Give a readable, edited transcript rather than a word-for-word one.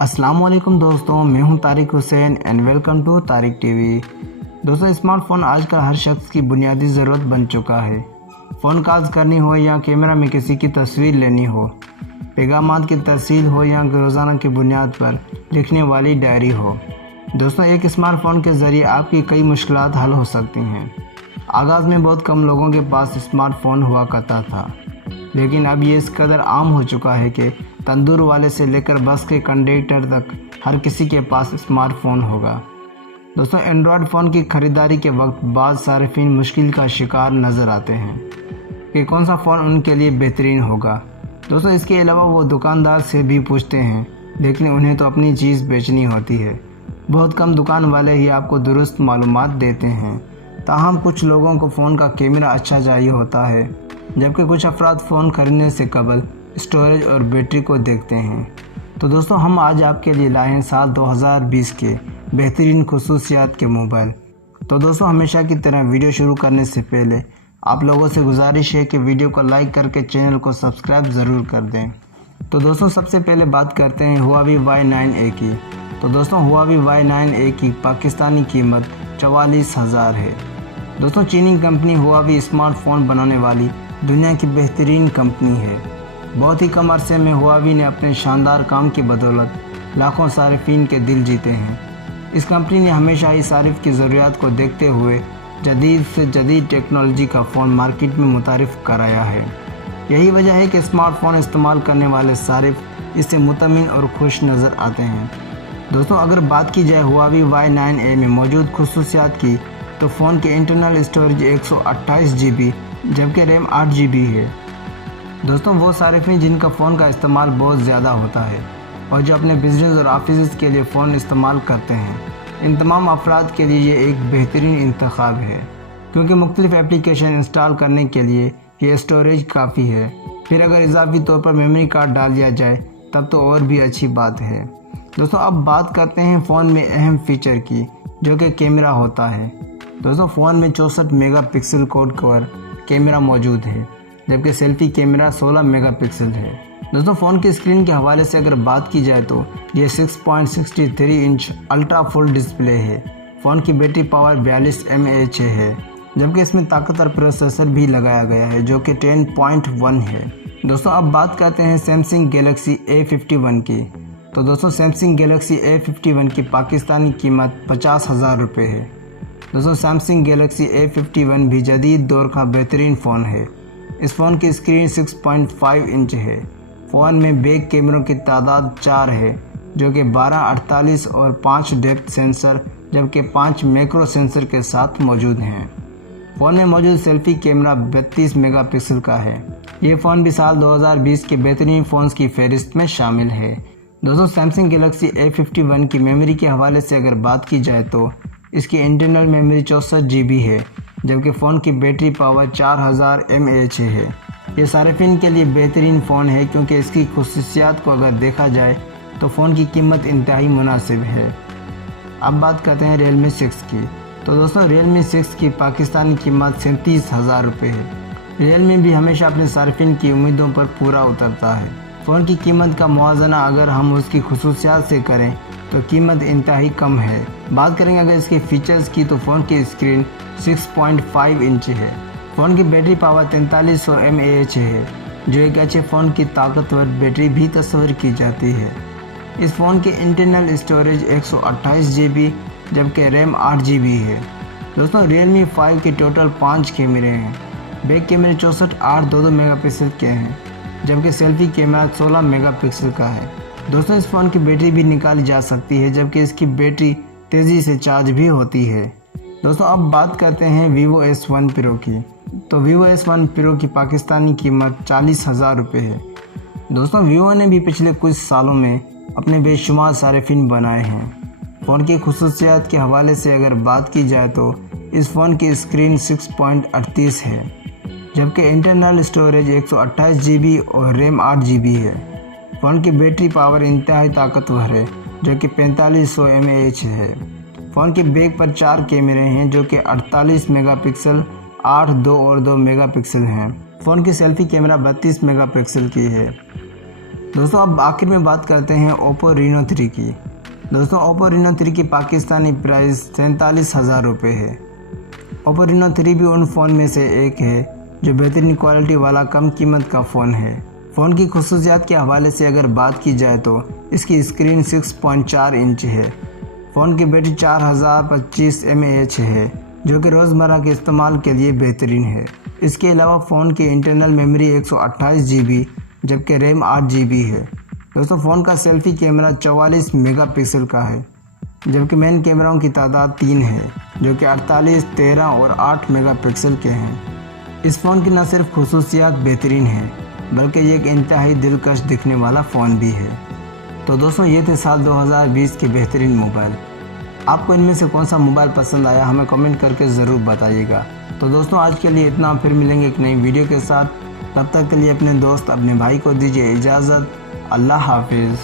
अस्सलाम वालेकुम दोस्तों, मैं हूं Tariq Hussain and welcome to Tariq TV. दोस्तों, स्मार्टफोन आजकल हर शख्स की बुनियादी ज़रूरत बन चुका है। फ़ोन कॉल्स करनी हो या कैमरा में किसी की तस्वीर लेनी हो, पैगामात की तरसील हो या रोज़ाना की बुनियाद पर लिखने वाली डायरी हो। दोस्तों, एक स्मार्टफोन के ज़रिए आपकी कई मुश्किलात हल हो सकती हैं। आगाज़ में बहुत कम लोगों के पास स्मार्टफोन हुआ करता था, लेकिन अब ये इस कदर आम हो चुका है कि तंदूर वाले से लेकर बस के कंडक्टर तक हर किसी के पास स्मार्टफोन होगा। दोस्तों, एंड्रॉयड फ़ोन की ख़रीदारी के वक्त बाज़ सार्फिन मुश्किल का शिकार नज़र आते हैं कि कौन सा फ़ोन उनके लिए बेहतरीन होगा। दोस्तों, इसके अलावा वो दुकानदार से भी पूछते हैं, लेकिन उन्हें तो अपनी चीज़ बेचनी होती है। बहुत कम दुकान वाले ही आपको दुरुस्त मालूमात देते हैं। ताहम कुछ लोगों को फ़ोन का कैमरा अच्छा चाहिए होता है, जबकि कुछ अफराद फ़ोन खरीदने से कबल स्टोरेज और बैटरी को देखते हैं। तो दोस्तों, हम आज आपके लिए लाए हैं साल 2020 के बेहतरीन खुसूसियात के मोबाइल। तो दोस्तों, हमेशा की तरह वीडियो शुरू करने से पहले आप लोगों से गुजारिश है कि वीडियो को लाइक करके चैनल को सब्सक्राइब ज़रूर कर दें। तो दोस्तों, सबसे पहले बात करते हैं हुआवी Y9A की। तो दोस्तों, हुआवी Y9A की पाकिस्तानी कीमत 44,000 है। दोस्तों, चीनी कंपनी हुआवी स्मार्टफोन बनाने वाली दुनिया की बेहतरीन कंपनी है। बहुत ही कम अरसे में हुआवी ने अपने शानदार काम की बदौलत लाखों सारिफिन के दिल जीते हैं। इस कंपनी ने हमेशा ही सारिफ की ज़रूरियात को देखते हुए जदीद से जदीद टेक्नोलॉजी का फ़ोन मार्केट में मुतारिफ़ कराया है। यही वजह है कि स्मार्टफोन इस्तेमाल करने वाले सारिफ इससे मुतमिन और खुश नज़र आते हैं। दोस्तों, अगर बात की जाए हुआवी Y9A में मौजूद खुसूसियात की, तो फ़ोन के इंटरनल स्टोरेज 128 GB जबकि रैम 8 GB है। दोस्तों, वो सारिफिन जिनका फ़ोन का इस्तेमाल बहुत ज़्यादा होता है और जो अपने बिजनेस और ऑफिस के लिए फ़ोन इस्तेमाल करते हैं, इन तमाम अफराद के लिए ये एक बेहतरीन इंतखाब है, क्योंकि मुख्तलिफ एप्लीकेशन इंस्टॉल करने के लिए ये स्टोरेज काफ़ी है। फिर अगर इजाफी तौर पर मेमोरी कार्ड डाल दिया जाए तब तो और भी अच्छी बात है। दोस्तों, अब बात करते हैं फ़ोन में अहम फ़ीचर की, जो कि कैमरा होता है। दोस्तों, फ़ोन में 64 मेगापिक्सल क्वाड कोर कैमरा मौजूद है, जबकि सेल्फी कैमरा 16 मेगापिक्सल है। दोस्तों, फ़ोन की स्क्रीन के हवाले से अगर बात की जाए तो ये 6.63 इंच अल्ट्रा फुल डिस्प्ले है। फ़ोन की बैटरी पावर 42 mAh है, जबकि इसमें ताकतवर प्रोसेसर भी लगाया गया है जो कि 10.1 है। दोस्तों, अब बात करते हैं सैमसंग गैलेक्सी A51 की। तो दोस्तों, सैमसंग गैलेक्सी A51 की पाकिस्तानी कीमत 50,000 रुपये है। दोस्तों, सैमसंग गैलेक्सी A51 भी जदीद दौर का बेहतरीन फ़ोन है। इस फ़ोन की स्क्रीन 6.5 इंच है। फ़ोन में बैक कैमरों की तादाद 4 है, जो कि 12, 48 और 5 डेप्थ सेंसर जबकि 5 मैक्रो सेंसर के साथ मौजूद हैं। फ़ोन में मौजूद सेल्फी कैमरा 32 मेगापिक्सल का है। ये फ़ोन भी साल 2020 के बेहतरीन फ़ोन्स की फहरिस्त में शामिल है। दोस्तों, सैमसंग गैलेक्सी A51 की मेमोरी के हवाले से अगर बात की जाए तो इसकी इंटरनल मेमोरी 64 GB है, जबकि फ़ोन की बैटरी पावर 4000 mAh है। ये सारिफिन के लिए बेहतरीन फ़ोन है, क्योंकि इसकी खुसूसियात को अगर देखा जाए तो फ़ोन की कीमत इंतहाई मुनासिब है। अब बात करते हैं Realme 6 की। तो दोस्तों, Realme 6 की पाकिस्तानी कीमत 37,000 रुपये है। Realme भी हमेशा अपने सारिफिन की उम्मीदों पर पूरा उतरता है। फ़ोन की कीमत का मुआवजना अगर हम उसकी खुसूसियात से करें तो कीमत इंतहाई कम है। बात करेंगे अगर इसके फीचर्स की, तो फ़ोन की स्क्रीन 6.5 इंच है। फ़ोन की बैटरी पावर 4300 mAh है, जो एक अच्छे फ़ोन की ताकतवर बैटरी भी तस्वीर की जाती है। इस फ़ोन की इंटरनल स्टोरेज 128 GB जबकि रैम 8 GB है। दोस्तों, Realme 5 के टोटल 5 कैमरे हैं। बैक कैमरे 64, 8, 2 मेगापिक्सल के हैं, जबकि सेल्फी कैमरा 16 मेगापिक्सल का है। दोस्तों, इस फ़ोन की बैटरी भी निकाली जा सकती है, जबकि इसकी बैटरी तेज़ी से चार्ज भी होती है। दोस्तों, अब बात करते हैं Vivo S1 Pro की। तो Vivo S1 Pro की पाकिस्तानी कीमत 40,000 रुपये है। दोस्तों, Vivo ने भी पिछले कुछ सालों में अपने बेशुमार सारिफिन बनाए हैं। फ़ोन की खुसूसियात के हवाले से अगर बात की जाए तो इस फ़ोन की स्क्रीन 6.38 है, जबकि इंटरनल स्टोरेज 128 GB और रैम 8 GB है। फ़ोन की बैटरी पावर इंतहाई ताकतवर है, जो कि 4500 mAh है। फ़ोन की बैक पर 4 कैमरे हैं, जो कि 48 मेगापिक्सल, 8, 2 और 2 मेगापिक्सल हैं। फ़ोन की सेल्फी कैमरा 32 मेगापिक्सल की है। दोस्तों अब आखिर में बात करते हैं ओप्पो Reno 3 की। दोस्तों ओप्पो Reno 3 की पाकिस्तानी प्राइस 47,000 रुपये है। ओप्पो Reno 3 भी उन फ़ोन में से एक है जो बेहतरीन क्वालिटी वाला कम कीमत का फ़ोन है। फ़ोन की खुसूसियात के हवाले से अगर बात की जाए तो इसकी स्क्रीन 6.4 इंच है। फ़ोन की बैटरी 4025 mAh है जो कि रोज़मर्रा के इस्तेमाल के लिए बेहतरीन है। इसके अलावा फ़ोन की इंटरनल मेमोरी 128 GB जबकि रैम 8 GB है। दोस्तों फ़ोन का सेल्फी कैमरा 44 मेगापिक्सल का है जबकि मेन कैमराओं की तादाद 3 है जो कि 48, 13 और 8 मेगापिक्सल के हैं। इस फ़ोन की न सिर्फ खुसूसियात बेहतरीन है बल्कि ये एक इंतहाई दिलकश दिखने वाला फ़ोन भी है। तो दोस्तों ये थे साल 2020 के बेहतरीन मोबाइल। आपको इनमें से कौन सा मोबाइल पसंद आया हमें कमेंट करके ज़रूर बताइएगा। तो दोस्तों आज के लिए इतना, फिर मिलेंगे एक नई वीडियो के साथ। तब तक के लिए अपने दोस्त अपने भाई को दीजिए इजाज़त। अल्लाह हाफिज़।